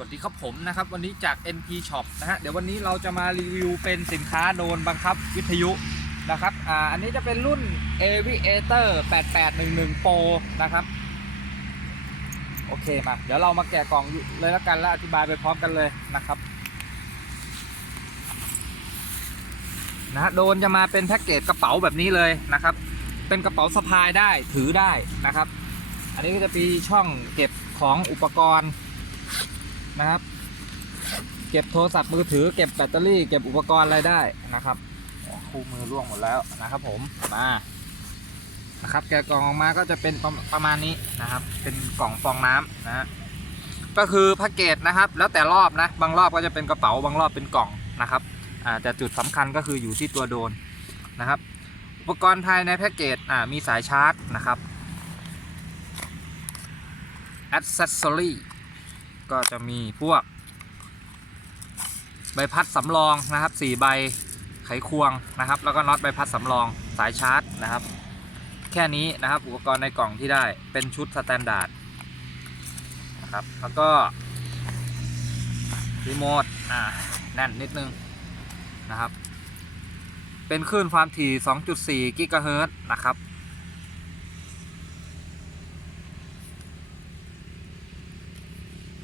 วัสดีครับผมนะครับ วันนี้จาก NP Shop นะฮะเดี๋ยววันนี้เราจะมารีวิวเป็นสินค้าโดนบังคับวิทยุนะครับอ่าอันนี้จะเป็นรุ่น Aviator 8811 Pro นะครับ โอเคมา เดี๋ยวเรามาแกะกล่องเลยแล้วกันแล้วอธิบายไปพร้อมกันเลยนะครับนะฮะโดนจะมาเป็นแพ็กเกจกระเป๋าแบบนี้เลยนะครับ เป็นกระเป๋าสะพายได้ถือได้นะครับ อันนี้ก็จะมีช่องเก็บของอุปกรณ์ นะครับ เก็บโทรศัพท์มือถือ เก็บแบตเตอรี่ เก็บอุปกรณ์อะไรได้นะครับคู่มือร่วงหมดแล้วนะครับผมมานะครับแกะกล่องออกมาก็จะเป็นประประมาณนี้นะครับ เป็นกล่องฟองน้ำนะก็คือแพ็กเกจนะครับ แล้วแต่รอบนะบางรอบก็จะเป็นกระเป๋าบางรอบเป็นกล่องนะครับอ่าแต่จุดสำคัญก็คืออยู่ที่ตัวโดรนนะครับ อุปกรณ์ภายในแพ็กเกจอ่ามีสายชาร์จนะครับ accessory ก็จะมีพวก ใบพัดสำรองนะครับ4ใบไขควงนะครับ แล้วก็น็อตใบพัดสำรองสายชาร์จนะครับ แค่นี้นะครับอุปกรณ์ในกล่องที่ได้เป็นชุดสแตนดาร์ดนะครับแล้วก็รีโมทอ่าแน่นนิดนึงนะครับ เป็นคลื่นความถี่ 2.4 กิกะเฮิรตซ์นะครับ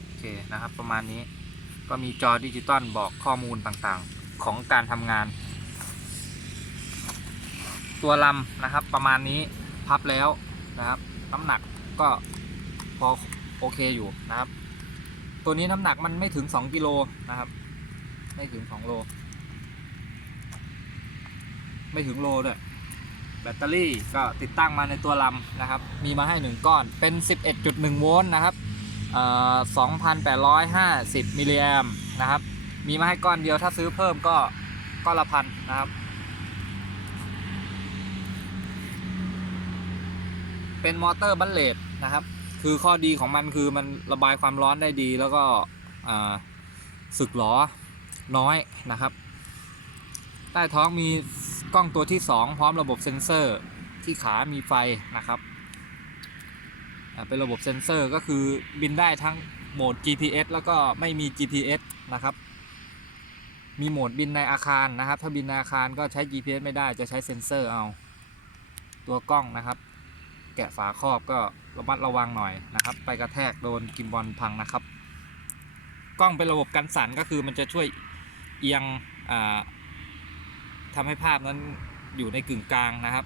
โอเค นะครับ ประมาณนี้ก็มีจอดิจิตอลบอกข้อมูลต่างๆของการทำงาน ตัวลำนะครับประมาณนี้พับแล้วนะครับ น้ำหนักก็พอโอเคอยู่นะครับ ตัวนี้น้ำหนักมันไม่ถึง 2กิโลนะครับ ไม่ถึง2โล ไม่ถึงโลด้วยแบตเตอรี่ก็ติดตั้งมาในตัวลำนะครับ มีมาให้ 1 ก้อนเป็น 11.1 โวลต์นะครับ 2,850มิลลิแอมนะครับ มีมาให้ก้อนเดียวถ้าซื้อเพิ่มก็ก้อนละพันนะครับ เป็นมอเตอร์บัลเลตนะครับ คือข้อดีของมันคือมันระบายความร้อนได้ดีแล้วก็สึกหรอน้อยนะครับ ใต้ท้องมีกล้องตัวที่ 2 พร้อมระบบเซ็นเซอร์ที่ขามีไฟนะครับ เป็นระบบเซ็นเซอร์ก็คือบินได้ทั้งโหมด GPS แล้วก็ไม่มี GPS นะครับ มีโหมดบินในอาคารนะครับ ถ้าบินในอาคารก็ใช้ GPS ไม่ได้จะใช้เซ็นเซอร์เอาตัวกล้องนะครับ แกะฝาครอบก็ระมัดระวังหน่อยนะครับ ไปกระแทกโดนกิมบอลพังนะครับ กล้องเป็นระบบกันสั่นก็คือมันจะช่วยเอียงทำให้ภาพนั้นอยู่ในกึ่งกลางนะครับ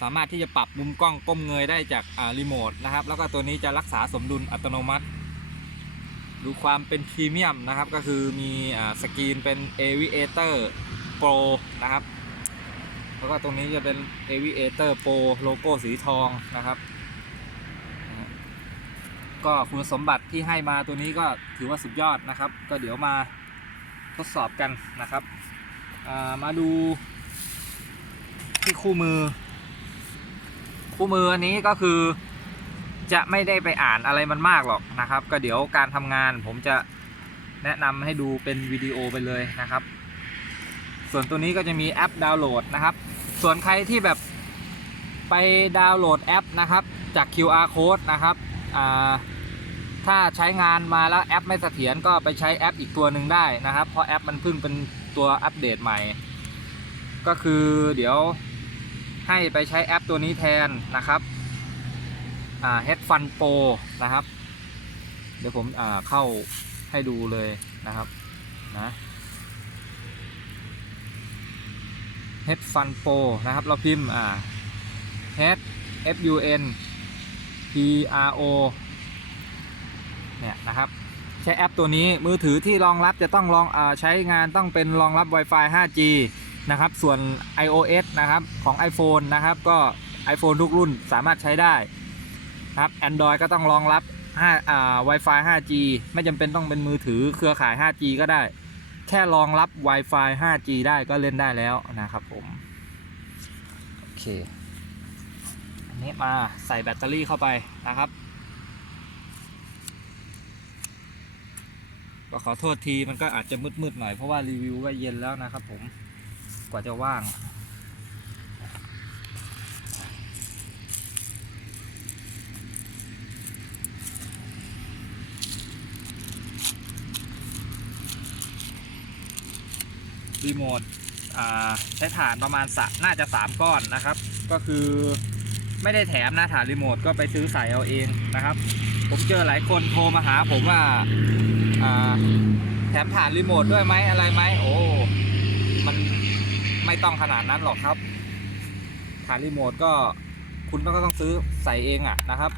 สามารถที่จะปรับมุมกล้องก้มเงยได้จากรีโมทนะครับ แล้วก็ตัวนี้จะรักษาสมดุลอัตโนมัติ ดูความเป็นพรีเมียมนะครับ ก็คือมีอสกรีนเป็น Aviator Pro นะครับ แล้วก็ตรงนี้จะเป็น Aviator Pro โลโก้สีทองนะครับ ก็คุณสมบัติที่ให้มาตัวนี้ก็ถือว่าสุดยอดนะครับ ก็เดี๋ยวมาทดสอบกันนะครับามาดูที่คู่มือ คู่มืออันนี้ก็คือจะไม่ได้ไปอ่านอะไรมันมากหรอกนะครับ ก็เดี๋ยวการทำงานผมจะแนะนำให้ดูเป็นวิดีโอไปเลยนะครับ ส่วนตัวนี้ก็จะมีแอปดาวน์โหลดนะครับ ส่วนใครที่แบบไปดาวน์โหลดแอปนะครับ จาก QR code นะครับถ้าใช้งานมาแล้วแอปไม่เสถียรก็ไปใช้แอปอีกตัวหนึ่งได้นะครับ เพราะแอปมันเพิ่งเป็นตัวอัปเดตใหม่ ก็คือเดี๋ยว ให้ไปใช้แอปตัวนี้แทนนะครับอ่า Head Fun Pro นะครับ เดี๋ยวผมอ่าเข้าให้ดูเลยนะครับนะ Head Fun Pro นะครับ เราพิมพ์อ่า Head F U N P R O เนี่ยนะครับ ใช้แอปตัวนี้มือถือที่รองรับจะต้องรองอใช้งานต้องเป็นรองรับ Wi-Fi 5G นะครับ ส่วน iOS นะครับของ iPhone นะครับก็ iPhone ทุกรุ่นสามารถใช้ได้ครับ Android ก็ต้องรองรับ5อ่า Wi-Fi 5G ไม่จำเป็นต้องเป็นมือถือเครือข่าย 5G ก็ได้ แค่รองรับ Wi-Fi 5G ได้ก็เล่นได้แล้วนะครับผมโอเคอันนี้มาใส่แบตเตอรี่เข้าไปนะครับ ก็ขอโทษทีมันก็อาจจะมืดๆหน่อยเพราะว่ารีวิวก็เย็นแล้วนะครับผม ว่าจะว่าง รีโมทใช้ฐานประมาณสน่าจะ 3 ก้อนนะครับ ก็คือไม่ได้แถมนะฐานรีโมทก็ไปซื้อใส่เอาเองนะครับ ผมเจอหลายคนโทรมาหาผมว่าแถมฐานรีโมทด้วยไหมอะไรไหมโอ้ ไม่ต้องขนาดนั้นหรอกครับฐานรีโมทก็คุณก็ต้องซื้อใส่เองอะนะครับ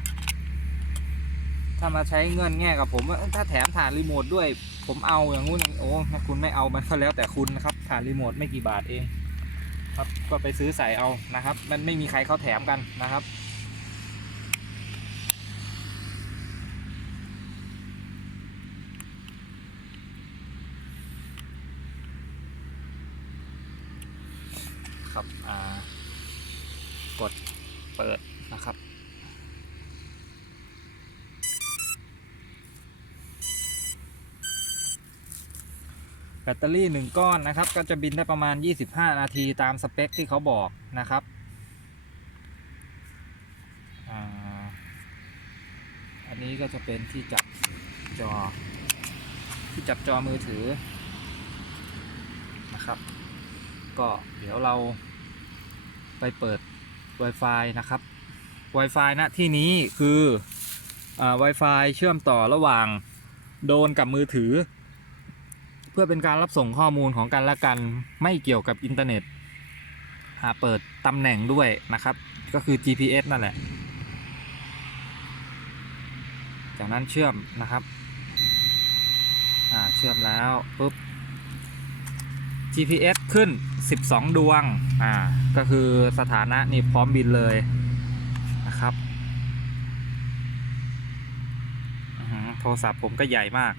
ถ้ามาใช้เงินแง่กับผมว่าถ้าแถมฐานรีโมทด้วย ผมเอาอย่างงู้นอย่างนี้โอ้คุณไม่เอามันก็แล้วแต่คุณนะครับฐานรีโมทไม่กี่บาทเอง ครับก็ไปซื้อใส่เอานะครับ มันไม่มีใครเขาแถมกันนะครับ ครับกดเปิดนะครับ แบตเตอรี่ 1 ก้อนนะครับ ก็จะบินได้ประมาณ 25 นาทีตามสเปคที่เขาบอกนะครับอาอันนี้ก็จะเป็นที่จับจอ ที่จับจอมือถือนะครับ ก็เดี๋ยวเรา ไปเปิด Wi-Fi นะครับ Wi-Fi ณที่นี้คืออ Wi-Fi เชื่อมต่อระหว่างโดนกับมือถือ เพื่อเป็นการรับส่งข้อมูลของกันและกันไม่เกี่ยวกับอินเทอร์เน็ตหาเปิดตำแหน่งด้วยนะครับ ก็คือ GPS นั่นแหละ จากนั้นเชื่อมนะครับ อ่าเชื่อมแล้วปุ๊บ GPS ขึ้น 12 ดวง อ่า ก็คือสถานะนี่พร้อมบินเลยนะครับ โทรศัพท์ผมก็ใหญ่มาก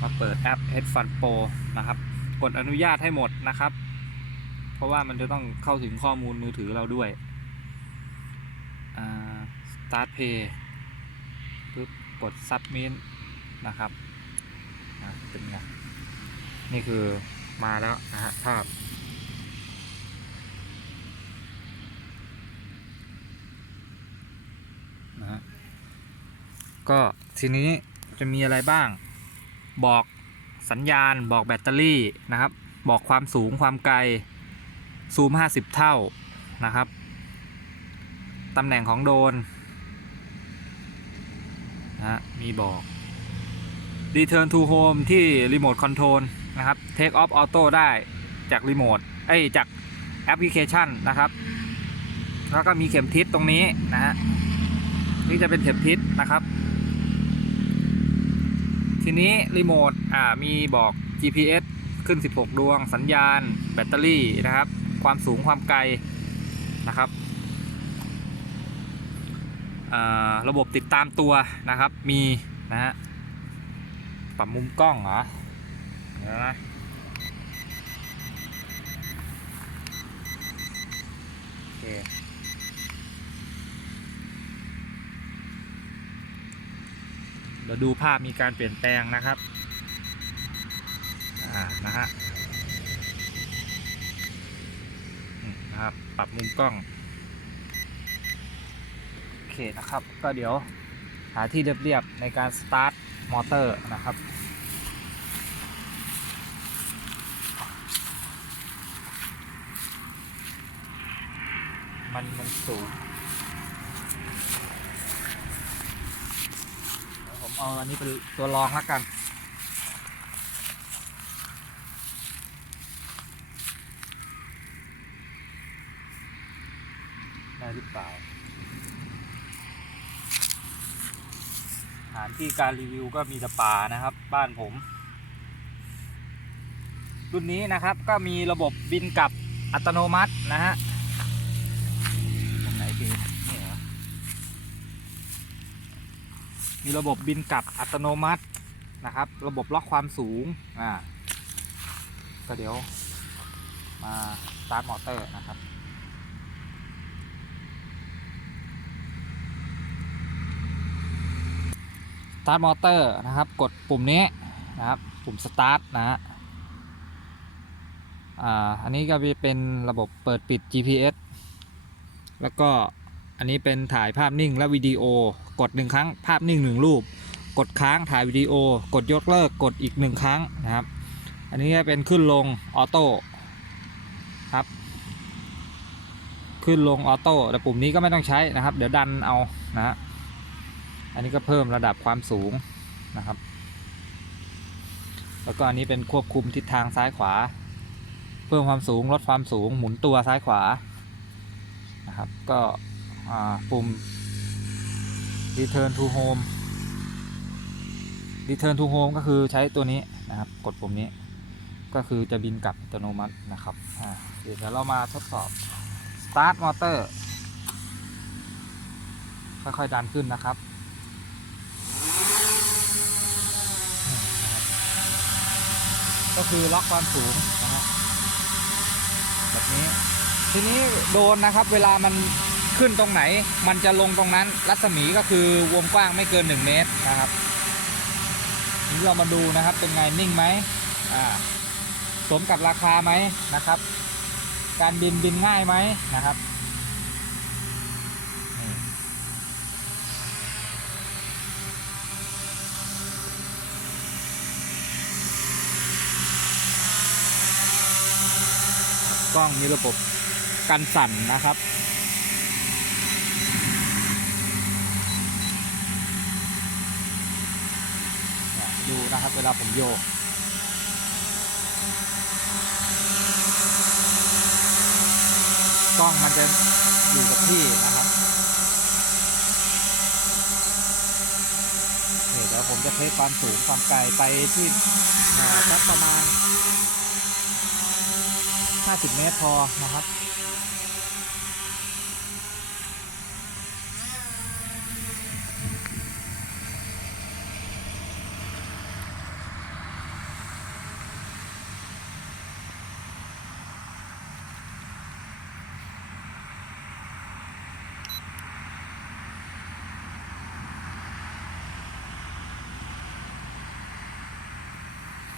มาเปิดแอป Head Fun Pro นะครับ กดอนุญาตให้หมดนะครับ เพราะว่ามันจะต้องเข้าถึงข้อมูลมือถือเราด้วย อ่า Start Pay ปึ๊บกด Submit นะครับอะเป็นไงนี่คือมาแล้วนะฮะภาพ นะฮะก็ทีนี้จะมีอะไรบ้าง บอกสัญญาณบอกแบตเตอรี่นะครับ บอกความสูงความไกล ซูม 50 เท่านะครับ ตำแหน่งของโดน นะฮะมีบอก Return to Home ที่รีโมทคอนโทรลนะครับ Take off auto ได้จากรีโมทเอ้ยจากแอปพลิเคชันนะครับ แล้วก็มีเข็มทิศตรงนี้นะฮะนี่จะเป็นเข็มทิศนะครับ ทีนี้รีโมทอ่ามีบอก GPS ขึ้น 16 ดวง สัญญาณ แบตเตอรี่นะครับ ความสูงความไกลนะครับ ระบบติดตามตัวนะครับมีนะฮะปรับมุมกล้องเหรอเดี๋ยวนะโอเคเดี๋ยวดูภาพมีการเปลี่ยนแปลงนะครับอ่านะฮะนะครับปรับมุมกล้อง คนะครับ ก็เดี๋ยวหาที่เรียบๆในการสตาร์ทมอเตอร์นะครับมันมันสูงผมเอาอันนี้เป็นตัวรองแล้วกัน ได้หรือเปล่าสถาน ที่การรีวิวก็มีแต่ป่านะครับ บ้านผม รุ่นนี้นะครับก็มีระบบบินกลับอัตโนมัตินะฮะตรงไหนดีนี่เหรอมีระบบบินกลับอัตโนมัตินะครับ ระบบล็อกความสูงอ่าก็เดี๋ยวมาสตาร์ทมอเตอร์นะครับ ตาร์ทมอเตอร์นะครับ กดปุ่มนี้นะครับ ปุ่มสตาร์ทนะฮะอ่าอันนี้ก็จะเป็นระบบเปิดปิด GPS แล้วก็อันนี้เป็นถ่ายภาพนิ่งและวิดีโอ กดหนึ่งครั้งภาพนิ่งหนึ่งรูป กดค้างถ่ายวิดีโอ กดยกเลิกกดอีกหนึ่งครั้งนะครับ อันนี้เป็นขึ้นลงออโต้ครับ ขึ้นลงออโต้แต่ปุ่มนี้ก็ไม่ต้องใช้นะครับ เดี๋ยวดันเอานะฮะ อันนี้ก็เพิ่มระดับความสูงนะครับ แล้วก็อันนี้เป็นควบคุมทิศทางซ้ายขวา เพิ่มความสูงลดความสูงหมุนตัวซ้ายขวานะครับ ก็ปุ่ม return to home return to home ก็คือใช้ตัวนี้นะครับ กดปุ่มนี้ก็คือจะบินกลับอัตโนมัตินะครับเดี๋ยวเรามาทดสอบ start motor ค่อยๆดันขึ้นนะครับ ก็คือล็อกความสูงนะฮะแบบนี้ ทีนี้โดนนะครับเวลามันขึ้นตรงไหน มันจะลงตรงนั้น รัศมีก็คือวงกว้างไม่เกิน 1 เมตรนะครับนี้เรามาดูนะครับเป็นไงนิ่งไหมอ่าสมกับราคาไหมนะครับ การบินบินง่ายไหมนะครับนี่ก ล้องมีระบบกันสั่นนะครับ ดูนะครับเวลาผมโยกกล้องมันจะอยู่กับที่นะครับเดี๋ยวผมจะเทสความสูงความไกลไปที่สักประมาณ 50 เมตรพอนะครับ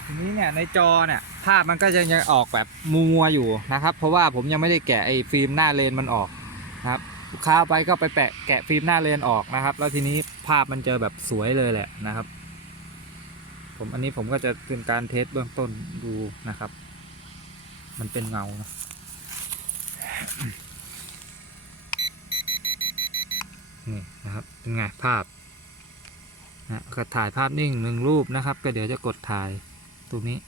ทีนี้เนี่ยในจอเนี่ย ภาพมันก็จะยังออกแบบมัวๆอยู่นะครับ เพราะว่าผมยังไม่ได้แกะไอ้ฟิล์มหน้าเลนมันออกนะครับลูกค้าเอาไปก็ไปแปะแกะฟิล์มหน้าเลนออกนะครับ แล้วทีนี้ภาพมันเจอแบบสวยเลยแหละนะครับ ผมอันนี้ผมก็จะเป็นการเทสเบื้องต้นดูนะครับ มันเป็นเงานะนี่นะครับเป็นไงภาพนะก็ถ่ายภาพนิ่งหนึ่งรูปนะครับ ก็เดี๋ยวจะกดถ่ายตรงนี้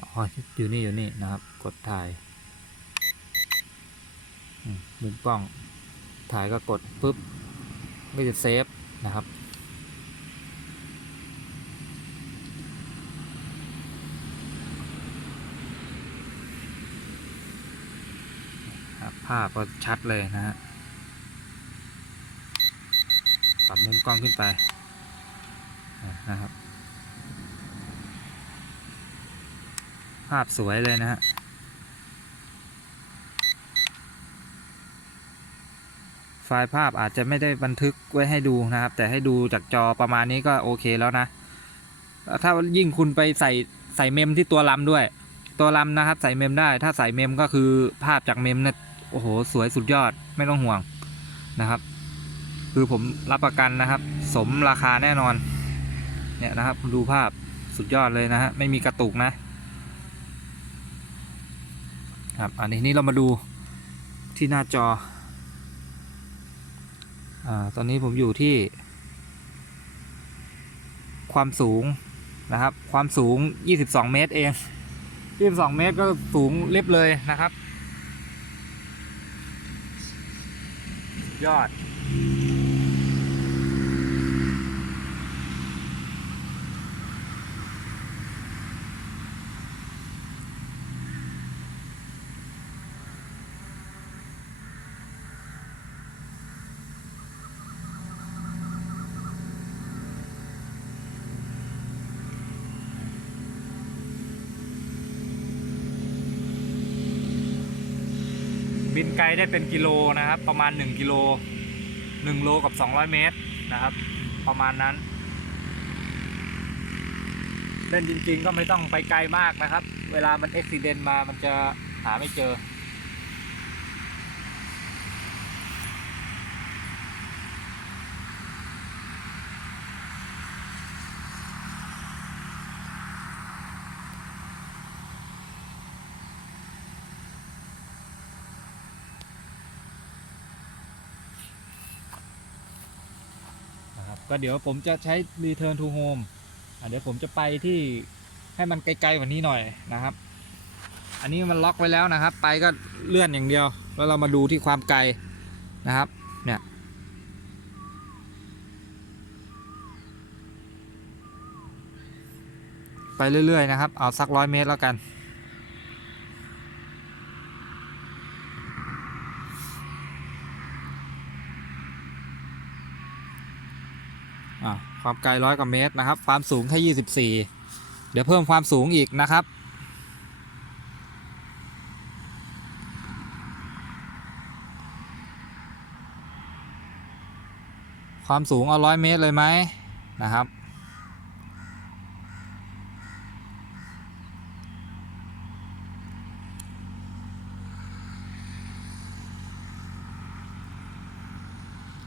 อ๋ออยู่นี่อยู่นี่นะครับ กดถ่ายมุมกล้อง ถ่ายก็กดปุ๊บก็จะเซฟนะครับภาพก็ชัดเลยนะฮะ ปรับมุมกล้องขึ้นไปอะนะครับ ภาพสวยเลยนะฮะไฟล์ภาพอาจจะไม่ได้บันทึกไว้ให้ดูนะครับ แต่ให้ดูจากจอประมาณนี้ก็โอเคแล้วนะ ถ้ายิ่งคุณไปใส่ใส่เมมที่ตัวลำด้วย ตัวลำนะครับ ใส่เมมได้ ถ้าใส่เมมก็คือภาพจากเมมเนี่ยโอ้โห สวยสุดยอดไม่ต้องห่วงนะครับ คือผมรับประกันนะครับ สมราคาแน่นอน เนี่ยนะครับดูภาพสุดยอดเลยนะฮะไม่มีกระตุกนะ ครับอันนี้นี่เรามาดูที่หน้าจออ่าตอนนี้ผมอยู่ที่ ความสูงนะครับ ความสูง 22 เมตรเอง 22 เมตรก็สูงเล็บเลยนะครับ ยอด บินไกลได้เป็นกิโลนะครับ ประมาณ 1กิโล1โลกับ 200 เมตรนะครับ ประมาณนั้น เล่นจริงๆก็ไม่ต้องไปไกลมากนะครับ เวลามันอุบิเหตุมามันจะหาไม่เจอ ก็เดี๋ยวผมจะใช้ return to home อะเดี๋ยวผมจะไปที่ให้มันไกลๆกว่านี้หน่อยนะครับ อันนี้มันล็อกไว้แล้วนะครับ ไปก็เลื่อนอย่างเดียว แล้วเรามาดูที่ความไกลนะครับ เนี่ย ไปเรื่อยๆนะครับ เอาสักร้อยเมตรแล้วกัน อะ ความไกลร้อยกว่าเมตรนะครับ ความสูงแค่ยี่สิบสี่เดี๋ยวเพิ่มความสูงอีกนะครับ ความสูงเอาร้อยเมตรเลยไหมนะครับ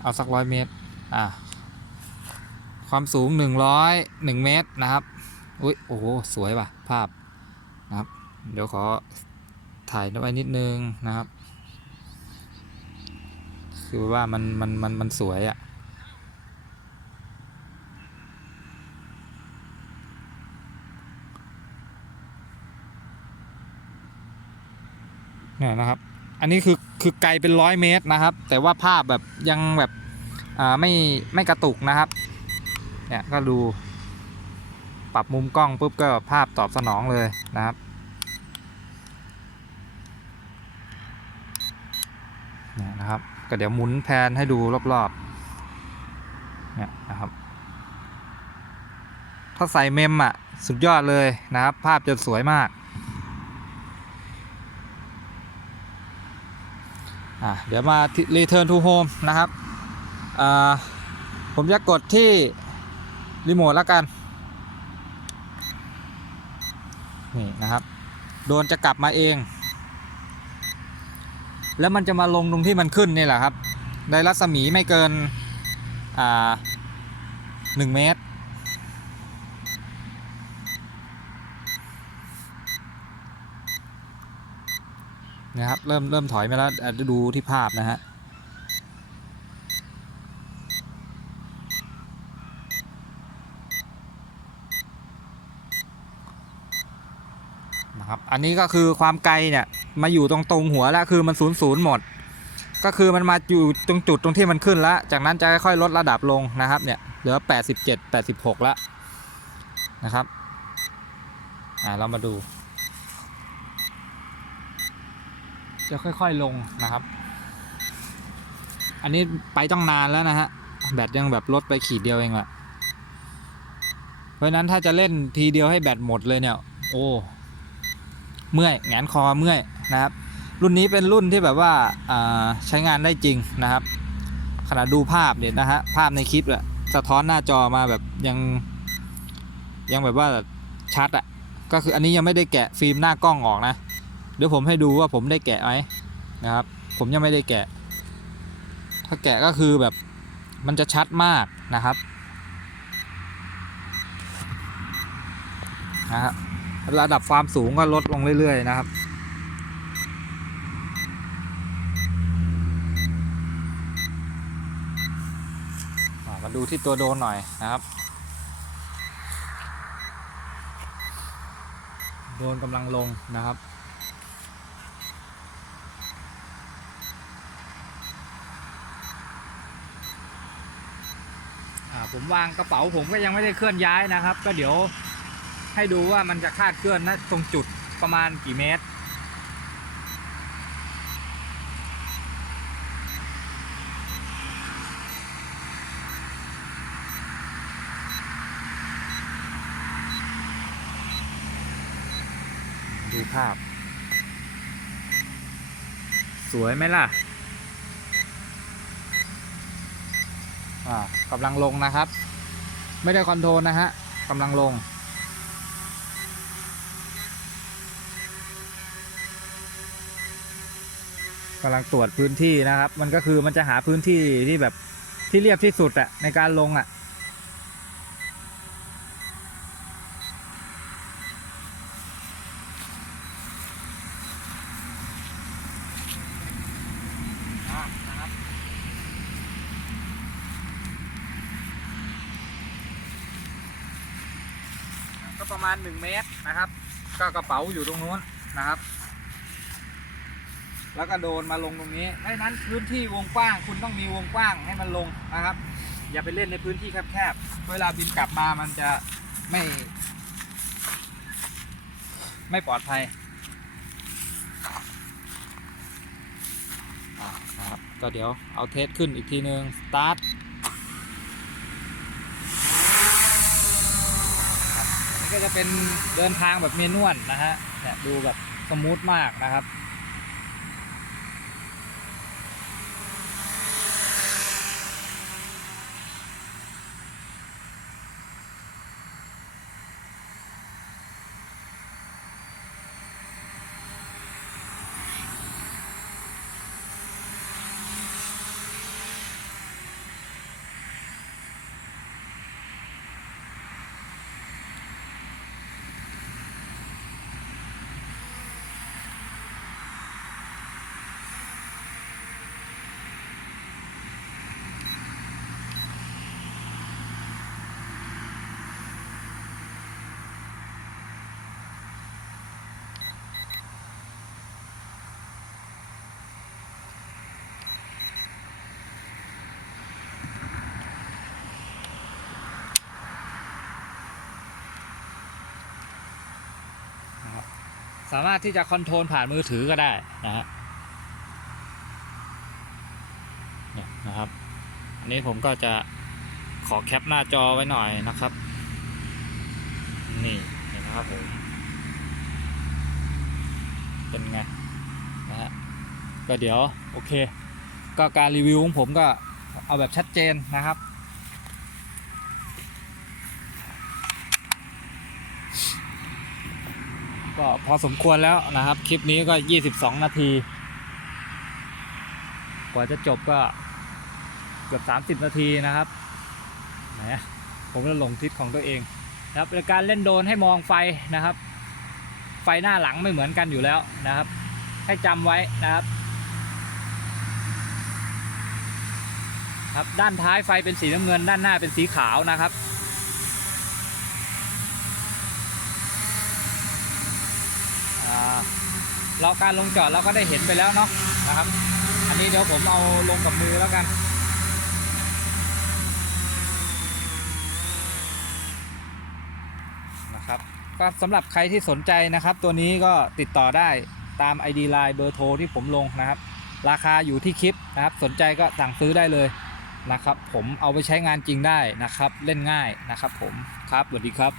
เอาสักร้อยเมตร อะ ความสูง 101 เมตรนะครับ อุ้ยโอ้โห สวยว่ะ ภาพนะครับ เดี๋ยวขอถ่ายไว้นิดนึงนะครับ คือว่ามันมันมันมันสวยอะ่ะเนี่ยนะครับ อันนี้คือคือไกลเป็นร้อยเมตรนะครับ แต่ว่าภาพแบบยังแบบอ่าไม่ไม่กระตุกนะครับ เนี่ยก็ดู ปรับมุมกล้องปุ๊บก็ภาพตอบสนองเลยนะครับ เนี่ยนะครับ ก็เดี๋ยวหมุนแพนให้ดูรอบๆ เนี่ยนะครับ ถ้าใส่เมมอะสุดยอดเลยนะครับ ภาพจะสวยมากอะเดี๋ยวมา return to home นะครับอ่าผมจะกดที่ รีโมทแล้วกัน นี่นะครับ โดนจะกลับมาเอง แล้วมันจะมาลงตรงที่มันขึ้นนี่แหละครับในรัศมีไม่เกินอ่าหนึ่งเมตร นะครับ เริ่มเริ่มถอยมาแล้วอะดูที่ภาพนะฮะ นะครับ อันนี้ก็คือความไกลเนี่ยมาอยู่ตรงตรงหัวแล้วคือมันศูนย์ศูนย์หมด ก็คือมันมาอยู่ตรงจุดตรงที่มันขึ้นแล้วจากนั้นจะค่อยๆลดระดับลงนะครับเนี่ยเหลือ 87 86แล้วนะครับอ่าเรามาดู จะค่อยๆลงนะครับ อันนี้ไปต้องนานแล้วนะฮะแบตยังแบบลดไปขีดเดียวเองอะเพราะฉะนั้นถ้าจะเล่นทีเดียวให้แบตหมดเลยเนี่ย โอ้ เมื่อยแงนคอเมื่อยนะครับ รุ่นนี้เป็นรุ่นที่แบบว่าาใช้งานได้จริงนะครับ ขณะดูภาพเนี่ยนะฮะภาพในคลิปอะสะท้อนหน้าจอมาแบบยังยังแบบว่าชัดอะก็คืออันนี้ยังไม่ได้แกะฟิล์มหน้ากล้องออกนะ เดี๋ยวผมให้ดูว่าผมได้แกะไหมนะครับ ผมยังไม่ได้แกะ ถ้าแกะก็คือแบบมันจะชัดมากนะครับนะฮะ ระดับความสูงก็ลดลงเรื่อยๆนะครับ มาดูที่ตัวโดนหน่อยนะครับ โดนกำลังลงนะครับผมวางกระเป๋าผมก็ยังไม่ได้เคลื่อนย้ายนะครับ ก็เดี๋ยว ให้ดูว่ามันจะคาดเคลื่อนนะตรงจุดประมาณกี่เมตร ดูภาพ สวยไหมล่ะอ่ากำลังลงนะครับ ไม่ได้คอนโทรลนะฮะกำลังลงำลังตรวจพื้นที่นะครับ มันก็คือมันจะหาพื้นที่ที่แบบที่เรียบที่สุดอะในการลงอะอะนะครับก็ประมาณ 1 เมตรนะครับ ก็กระเป๋าอยู่ตรงนู้นนะครับ แล้วก็โดนมาลงตรงนี้เพราะฉะนั้นพื้นที่วงกว้าง คุณต้องมีวงกว้างให้มันลงนะครับ อย่าไปเล่นในพื้นที่แคบๆ เวลาบินกลับมามันจะไม่ ไม่ปลอดภัยครับก็เดี๋ยวเอาเทสขึ้นอีกทีนึง สตาร์ทนี่ก็จะเป็นเดินทางแบบเมนวลนะฮะดูแบบสมูทมากนะครับ สามารถที่จะคอนโทรลผ่านมือถือก็ได้นะฮะเนี่ยนะครับ อันนี้ผมก็จะขอแคปหน้าจอไว้หน่อยนะครับ นี่เห็นนะครับผมเป็นไงนะฮะก็เดี๋ยวโอเค ก็การรีวิวของผมก็เอาแบบชัดเจนนะครับ ก็พอสมควรแล้วนะครับ คลิปนี้ก็ 22 นาที กว่าจะจบก็เกือบ30 นาทีนะครับแหมผมจะหลงทิศของตัวเองนะครับในการเล่นโดนให้มองไฟนะครับ ไฟหน้าหลังไม่เหมือนกันอยู่แล้วนะครับ ให้จำไว้นะครับครับด้านท้ายไฟเป็นสีน้ำเงิน ด้านหน้าเป็นสีขาวนะครับ อ่า เราการลงจอดเราก็ได้เห็นไปแล้วเนาะนะครับ อันนี้เดี๋ยวผมเอาลงกับมือแล้วกัน นะครับก็สำหรับใครที่สนใจนะครับ ตัวนี้ก็ติดต่อได้ตาม ID Line เบอร์โทรที่ผมลงนะครับ ราคาอยู่ที่คลิปนะครับ สนใจก็สั่งซื้อได้เลยนะครับ ผมเอาไปใช้งานจริงได้นะครับ เล่นง่ายนะครับ ผมครับสวัสดีครับ